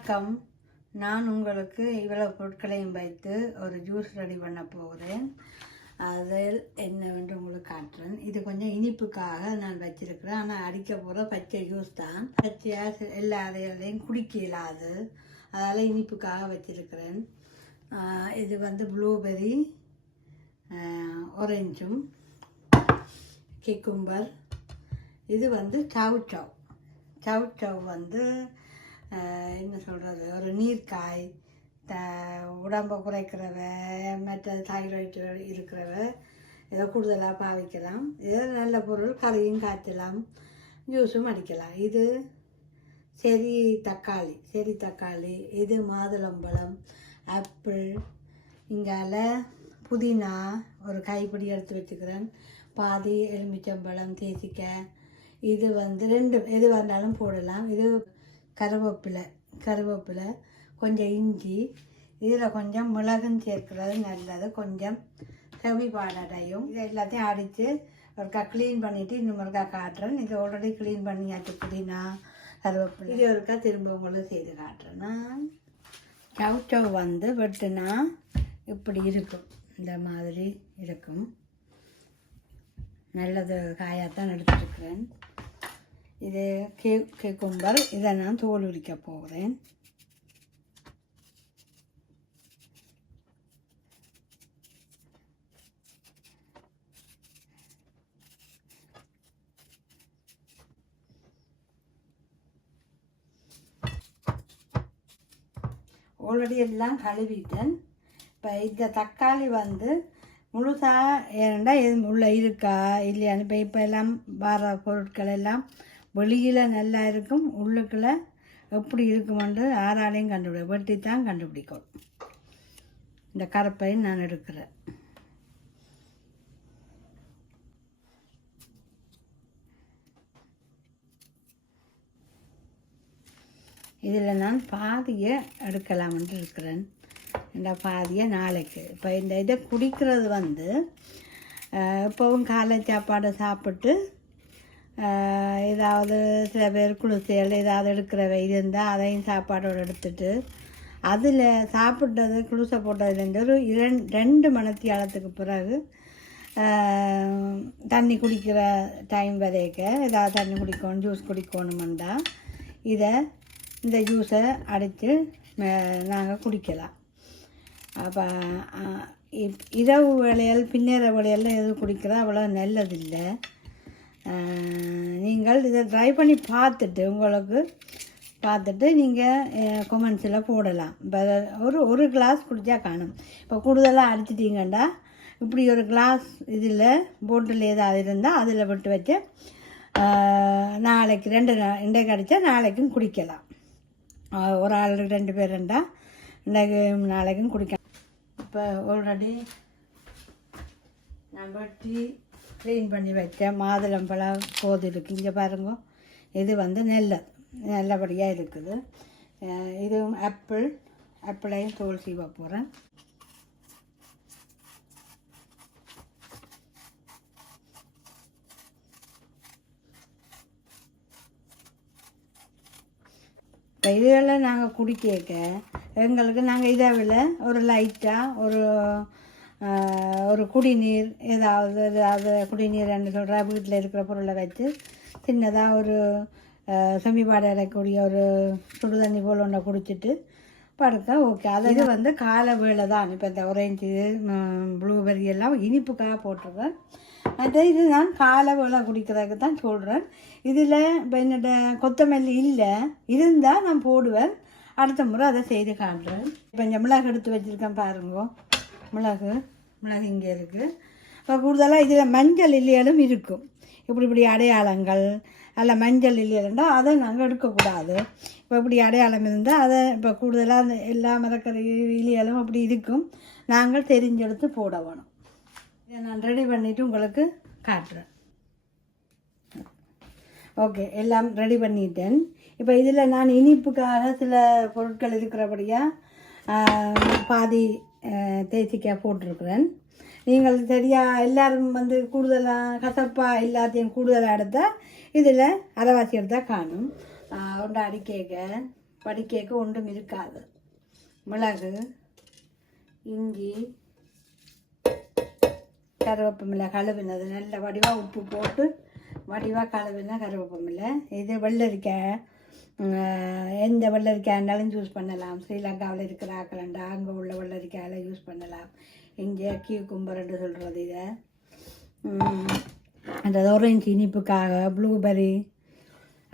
வணக்கம். நான் உங்களுக்கு இவ்வளவு பொருட்களையும் வைத்து ஒரு ஜூஸ் ரெடி பண்ண போகிறேன். அதில் என்னவென்று உங்களுக்கு காட்டுறேன். இது கொஞ்சம் இனிப்புக்காக நான் வச்சுருக்கிறேன். ஆனால் அடிக்க போகிற பச்சை ஜூஸ் தான். பச்சையாக எல்லா அதையும் குடிக்க இயலாது. அதால் இனிப்புக்காக வச்சுருக்கிறேன். இது வந்து ப்ளூபெரி ஆரஞ்சும் கிக்கும்பர் இது வந்து சவ் சவ் சவ் சவ் வந்து என்ன சொல்கிறது ஒரு நீர்க்காய் த உடம்பை குறைக்கிறவ மற்ற தைராய்டு இருக்கிறவ இதை கூடுதலாக பாவிக்கலாம். இது நல்ல பொருள் கறியும் காய்ச்சலாம் ஜூஸும் அடிக்கலாம். இது செரி தக்காளி செரி தக்காளி இது மாதுளம்பழம் ஆப்பிள் இங்கால புதினா ஒரு கைப்பிடி எடுத்து வச்சுக்கிறேன். பாதி எலுமிச்சம்பழம் தேசிக்காய் இது வந்து ரெண்டு எது வந்தாலும் போடலாம். இது கருவேப்பிலை கருவேப்பிலை கொஞ்சம் இஞ்சி இதில் கொஞ்சம் மிளகும் சேர்க்கிறது நல்லது. கொஞ்சம் செவிப்பாடடையும் இது எல்லாத்தையும் அடித்து ஒருக்கா க்ளீன் பண்ணிவிட்டு இன்னும் ஒருக்கா காட்டுறேன். இது ஆல்ரெடி க்ளீன் பண்ணியாச்சு புதினா கருவேப்பிலை. இது ஒருக்கா திரும்ப உங்களுக்கு செய்து காட்டுறேன். நான் ஸ்டவ் ஸ்டவ் வந்து வெட்டுனா இப்படி இருக்கும். இந்த மாதிரி இருக்கும். நல்லது காயாக தான் எடுத்துருக்குறேன். இது கே கேக்கும்பர் இதை நான் தோல் உரிக்க போகிறேன். ஆல்ரெடி எல்லாம் கழுவிட்டேன். இப்போ இந்த தக்காளி வந்து முழுசாக ஏன்டா எது உள்ளே இருக்கா இல்லையான்னு இப்போ இப்போ எல்லாம் வர பொருட்கள் எல்லாம் வெளியில் நல்லா இருக்கும் உள்ளுக்குள்ள எப்படி இருக்குமென்று ஆறாலையும் கண்டுபிடி வெட்டி தான் கண்டுபிடிக்கும். இந்த கரப்பை நான் எடுக்கிறேன். இதில் நான் பாதியை எடுக்கலாம்னு இருக்கிறேன். இந்த பாதியை நாளைக்கு. இப்போ இந்த இதை குடிக்கிறது வந்து இப்போவும் காலை சாப்பாடு சாப்பிட்டு ஏதாவது சில பேர் குளிசைகள் ஏதாவது எடுக்கிறவ இருந்தால் அதையும் சாப்பாடோடு எடுத்துட்டு அதில் சாப்பிட்டது குளிசை போட்டதுலேருந்து ஒரு இரண் ரெண்டு மணித்தியாலத்துக்கு பிறகு தண்ணி குடிக்கிற டைம் வரைக்க ஏதாவது தண்ணி குடிக்கணும் ஜூஸ் குடிக்கணுமெண்டா இதை இந்த ஜூஸை அடித்து நாங்கள் குடிக்கலாம். அப்போ இரவு வேளையில் பின்னேற வேளையல் எதுவும் குடிக்கிறா அவ்வளோ நல்லதில்லை. நீங்கள் இதை ட்ரை பண்ணி பார்த்துட்டு உங்களுக்கு பார்த்துட்டு நீங்கள் கொமெண்ட்ஸில் போடலாம். இப்போ ஒரு ஒரு கிளாஸ் குடித்தா காணும். இப்போ கூடுதலாக அடிச்சிட்டிங்கண்டா இப்படி ஒரு கிளாஸ் இதில் போட்டில் ஏதாவது இருந்தால் அதில் விட்டு வச்சு நாளைக்கு ரெண்டு இன்றைக்கு அடித்தா நாளைக்கும் குடிக்கலாம். ஒரு ஆள் ரெண்டு பேர் இருந்தால் இன்றைக்கு நாளைக்கும் குடிக்கலாம். இப்போ ஆல்ரெடி நம்ம டீ க்ளீன் பண்ணி வச்ச மாதுளம்பழம் போது இருக்குது இங்கே பாருங்க இது வந்து நெல்லை. நல்லபடியாக இருக்குது. இதுவும் ஆப்பிள் ஆப்பிளையும் தோல் சீவ போகிறேன் இப்போ இதெல்லாம் நாங்கள் குடிக்க எங்களுக்கு நாங்கள் இதை விட ஒரு லைட்டாக ஒரு ஒரு குடிநீர் ஏதாவது ஏதாவது குடிநீர்னு சொல்கிற வீட்டில் இருக்கிற பொருளை வச்சு சின்னதாக ஒரு செமிபாடு இறக்கக்கூடிய ஒரு சுடு தண்ணி போல் ஒன்றை குடிச்சிட்டு படுக்க ஓகே. அது இது வந்து காலை வேலை தான். இப்போ இந்த ஒரேஞ்சு ப்ளூபெர்ரி எல்லாம் இனிப்புக்காக போட்டிருக்கேன். மற்ற இது நான் காலை வேலை குடிக்கிறதுக்கு தான் சொல்கிறேன் இதில் இப்போ என்னோட கொத்தமல்லி இல்லை. இருந்தால் நான் போடுவேன். அடுத்த முறை அதை செய்து காட்டுறேன். இப்போ இந்த மிளகு எடுத்து வச்சுருக்கேன் பாருங்க. மிளகு. மிளகு இங்கே இருக்குது இப்போ கூடுதலாக இதில் மஞ்சள் இல்லையாலும் இருக்கும். இப்படி இப்படி அடையாளங்கள் அல்ல மஞ்சள் இல்லையா அதை நாங்கள் எடுக்கக்கூடாது. இப்போ இப்படி அடையாளம் இருந்தால் அதை இப்போ கூடுதலாக அந்த எல்லா மரக்கறி இலியலும் அப்படி இருக்கும். நாங்கள் தெரிஞ்செடுத்து போட வேணும். இதை நான் ரெடி பண்ணிவிட்டு உங்களுக்கு காட்டுறேன். ஓகே எல்லாம் ரெடி பண்ணிட்டேன். இப்போ இதில் நான் இனிப்புக்காக சில பொருட்கள் இருக்கிறபடியாக பாதி தேய்ச்சிக்காய் போட்டிருக்கிறேன். நீங்கள் சரியா எல்லாரும் வந்து கூடுதலாக கசப்பாக எல்லாத்தையும் கூடுதலாக எடுத்தால் இதில் அரைவாசி எடுத்தால் காணும். ஒன்று அடிக்கேக்க படிக்கேக்க ஒன்றும் இருக்காது. மிளகு இஞ்சி கருவேப்பமில்லை கழுவினது நல்ல வடிவாக உப்பு போட்டு வடிவாக கழுவினா கருவேப்பமில்லை இது வெள்ளரிக்காய் எந்த வெள்ளரிக்காய் இருந்தாலும் யூஸ் பண்ணலாம். ஸ்ரீலங்காவில் இருக்கிற ஆக்கலண்டா அங்கே உள்ள வெள்ளரிக்காயில் யூஸ் பண்ணலாம். இங்கே கீ கும்பரண்டு சொல்கிறது இதை. அந்த ஒரேஞ்ச் இனிப்புக்காக ப்ளூபெர்ரி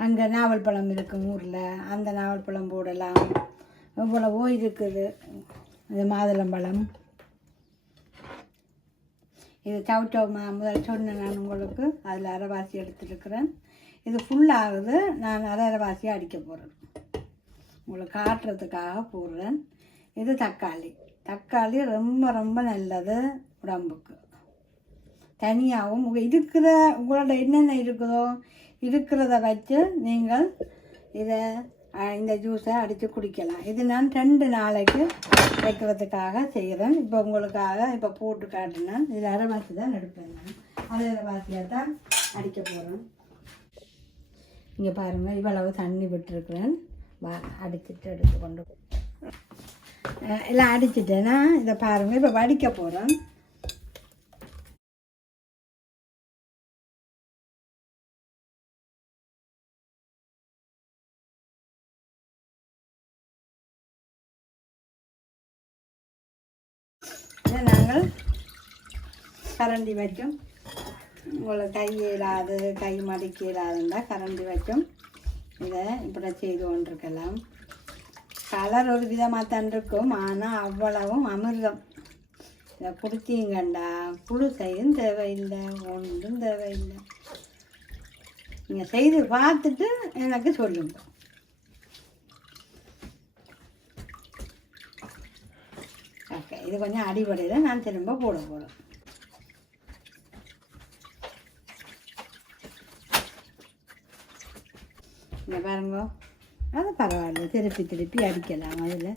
அங்கே நாவல் பழம் இருக்கும் ஊரில் அந்த நாவல் பழம் போடலாம். இவ்வளவோ இருக்குது. இது மாதுளம்பழம் இது சவுச்சவ் மா முதல் சொன்னேன் நான் உங்களுக்கு. அதில் அரைவாசி எடுத்துருக்கிறேன். இது ஃபுல்லாகுது நான் அரை அடிக்க போகிறேன் உங்களுக்கு காட்டுறதுக்காக போடுறேன். இது தக்காளி. தக்காளி ரொம்ப ரொம்ப நல்லது உடம்புக்கு. தனியாகவும் உங்கள் இருக்கிற உங்களோட என்னென்ன இருக்குதோ இருக்கிறத வச்சு நீங்கள் இதை இந்த ஜூஸை அடித்து குடிக்கலாம். இது நான் ரெண்டு நாளைக்கு வைக்கிறதுக்காக செய்கிறேன் இப்போ உங்களுக்காக இப்போ போட்டு காட்டினேன் இதில் அரைவாசி தான் எடுப்பேன் நான். அரை அரைவாசியாக தான் அடிக்க போகிறேன் இங்கே பாருங்கள் இவ்வளவு தண்ணி விட்டுருக்குறேன். வா அடிச்சிட்டு எடுத்து கொண்டு எல்லாம் அடிச்சிட்டேன்னா இதை பாருங்கள் இப்போ வடிக்க போகிறோம் நாங்கள் கரண்டி வைக்கும். உங்களை கை இயலாது கை மடிக்க இயலாதுன்னா கரண்டி வைக்கும். இதை இப்படி செய்து கொண்டிருக்கலாம். கலர் ஒரு விதமாக தான் இருக்கும் ஆனால் அவ்வளவும் அமிர்தம். இதை கொடுத்தீங்கண்டா புழு செய்யும் தேவையில்லை ஒன்றும் தேவையில்லை. நீங்கள் செய்து பார்த்துட்டு எனக்கு சொல்லுங்க. ஓகே இது கொஞ்சம் அடிப்படையில் நான் திரும்ப போட போகிறேன் இங்கே பாருங்க. அது பரவாயில்ல திருப்பி திருப்பி அடிக்கலாம் அதில்.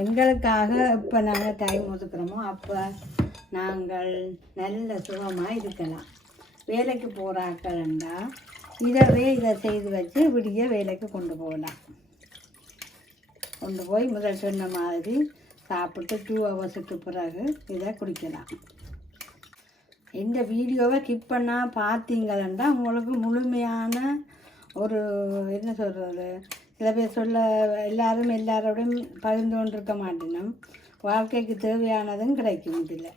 எங்களுக்காக இப்போ நாங்கள் டைம் ஒதுக்குறோமோ அப்போ நாங்கள் நல்ல சுகமாக இருக்கலாம். வேலைக்கு போகிறாக்கள்ண்டா இதவே இதை செய்து வச்சு விடிய வேலைக்கு கொண்டு போகலாம். கொண்டு போய் முதல் சொன்ன மாதிரி சாப்பிட்டு டூ ஹவர்ஸுக்கு பிறகு இதை குடிக்கலாம். இந்த வீடியோவை கிப் பண்ணால் பார்த்தீங்களா உங்களுக்கு முழுமையான ஒரு என்ன சொல்கிறது சில பேர் சொல்ல எல்லாரும் எல்லாரோடையும் பகிர்ந்து கொண்டிருக்க மாட்டேனும். வாழ்க்கைக்கு தேவையானதும் கிடைக்கும் இதில்.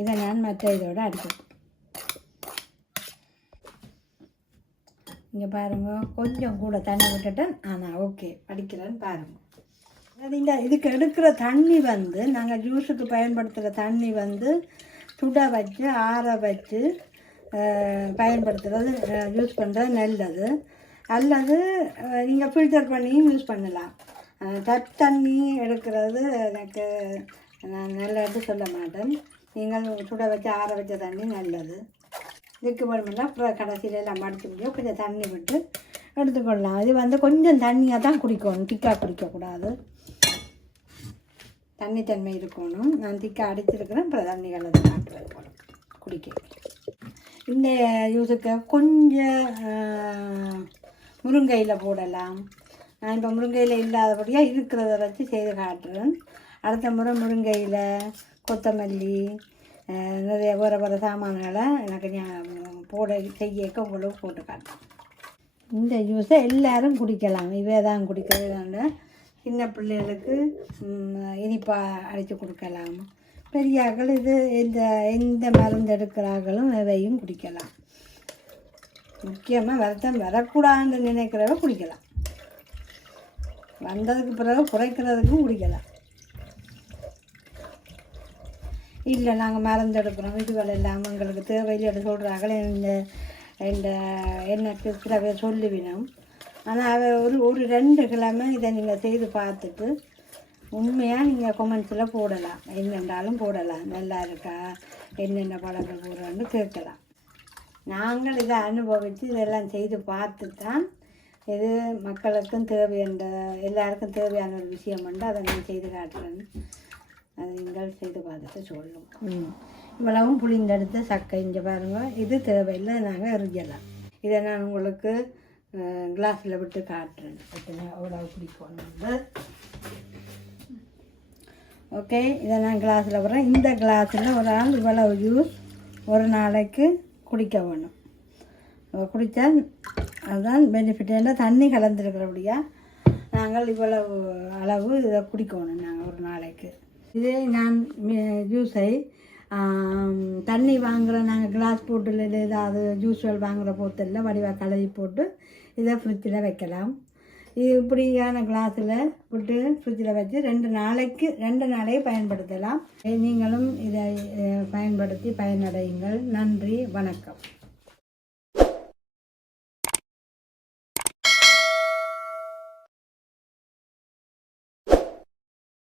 இதை நான் மற்ற இதோட அடிக்கிறேன் இங்கே பாருங்க கொஞ்சம் கூட தண்ணி விட்டுட்டேன். ஆனால் ஓகே படிக்கிறேன்னு பாருங்கள் இந்த இதுக்கு எடுக்கிற தண்ணி வந்து நாங்கள் ஜூஸுக்கு பயன்படுத்துகிற தண்ணி வந்து சுட வச்சு ஆற வச்சு பயன்படுத்துகிறது யூஸ் பண்ணுறது நல்லது அல்லது நீங்கள் ஃபில்டர் பண்ணியும் யூஸ் பண்ணலாம். தட் தண்ணி எடுக்கிறது எனக்கு நான் நல்லது சொல்ல மாட்டேன். நீங்கள் சுட வச்சு ஆற வச்ச தண்ணி நல்லது. இதுக்கு வேணும்னா அப்புறம் கடைசியில் எல்லாம் மடித்து முடியும் கொஞ்சம் தண்ணி விட்டு எடுத்துக்கொள்ளலாம். இது வந்து கொஞ்சம் தண்ணியாக தான் குடிக்கணும் திக்காக குடிக்கக்கூடாது. தண்ணி தன்மை இருக்கணும். நான் திக்க அடிச்சிருக்கிறேன் அப்புறம் தண்ணி கலந்து காட்டுறது போல குடிக்க. இந்த யூஸுக்கு கொஞ்சம் முருங்கையில் போடலாம். நான் இப்போ முருங்கையில் இல்லாதபடியாக இருக்கிறத வச்சு செய்து காட்டுறேன். அடுத்த முறை முருங்கையில் கொத்தமல்லி நிறைய வேறு வேறு சாமான்களை எனக்கு போட செய்யக்க உங்களுக்கு போட்டு காட்டுறேன். இந்த ஜூஸை எல்லோரும் குடிக்கலாம். இவே தான் குடிக்கிறது. சின்ன பிள்ளைகளுக்கு இனிப்பாக இனிப்பா அடித்து கொடுக்கலாம். பெரியார்கள் இது எந்த எந்த மருந்து எடுக்கிறார்களும் இதையும் குடிக்கலாம். முக்கியமாக வருத்தம் வரக்கூடாதுன்னு நினைக்கிறவ குடிக்கலாம். வந்ததுக்கு பிறகு குறைக்கிறதுக்கும் குடிக்கலாம். இல்லை நாங்கள் மருந்து எடுக்கிறோம். இதுவரை இல்லாமல் எங்களுக்கு தேவையில்லை சொல்கிறாங்களே இந்த இந்த எனக்கு சில பேர் சொல்லுவினோம் ஆனால் அவ ஒரு ஒரு ரெண்டு கிழமை இதை நீங்கள் செய்து பார்த்துட்டு உண்மையாக நீங்கள் கொமெண்ட்ஸில் போடலாம். என்னென்றாலும் போடலாம். நல்லா இருக்கா? என்னென்ன பழங்கள் போடுறோன்னு கேட்கலாம். நாங்கள் இதை அனுபவித்து இதெல்லாம் செய்து பார்த்து தான் இது மக்களுக்கும் தேவையான எல்லாருக்கும் தேவையான ஒரு விஷயம் உண்டு. அதை நான் செய்து காட்டுறேன். அது நீங்கள் செய்து பார்த்துட்டு சொல்லும் ம். இவ்வளவும் புளிந்தெடுத்த சக்கை இங்கே பாருங்க. இது தேவையில்லை. நாங்கள் எறியலாம் இதை நான் உங்களுக்கு கிளாஸில் விட்டு காட்டுறேன். எத்தனை எவ்வளோ பிடிக்கணும் ஓகே இதை நான் கிளாஸில் விடுறேன். இந்த கிளாஸில் ஒரு ஆள் இவ்வளவு ஜூஸ் ஒரு நாளைக்கு குடிக்க வேணும். குடித்தா அதுதான் பெனிஃபிட் ஏன்னா தண்ணி கலந்துருக்கிறபடியா நாங்கள் இவ்வளவு அளவு இதை குடிக்கணும் நாங்கள் ஒரு நாளைக்கு. இதே நான் ஜூஸை தண்ணி வாங்குகிற நாங்கள் கிளாஸ் போட்டில் ஏதாவது ஜூஸ்கள் வாங்குகிற போத்தில் வடிவாக கழுவி போட்டு இதை ஃப்ரிட்ஜில் வைக்கலாம். இது இப்படியான கிளாஸில் விட்டு ஃப்ரிட்ஜில் வச்சு ரெண்டு நாளைக்கு ரெண்டு நாளையே பயன்படுத்தலாம். நீங்களும் இதை பயன்படுத்தி பயனடையுங்கள். நன்றி வணக்கம்.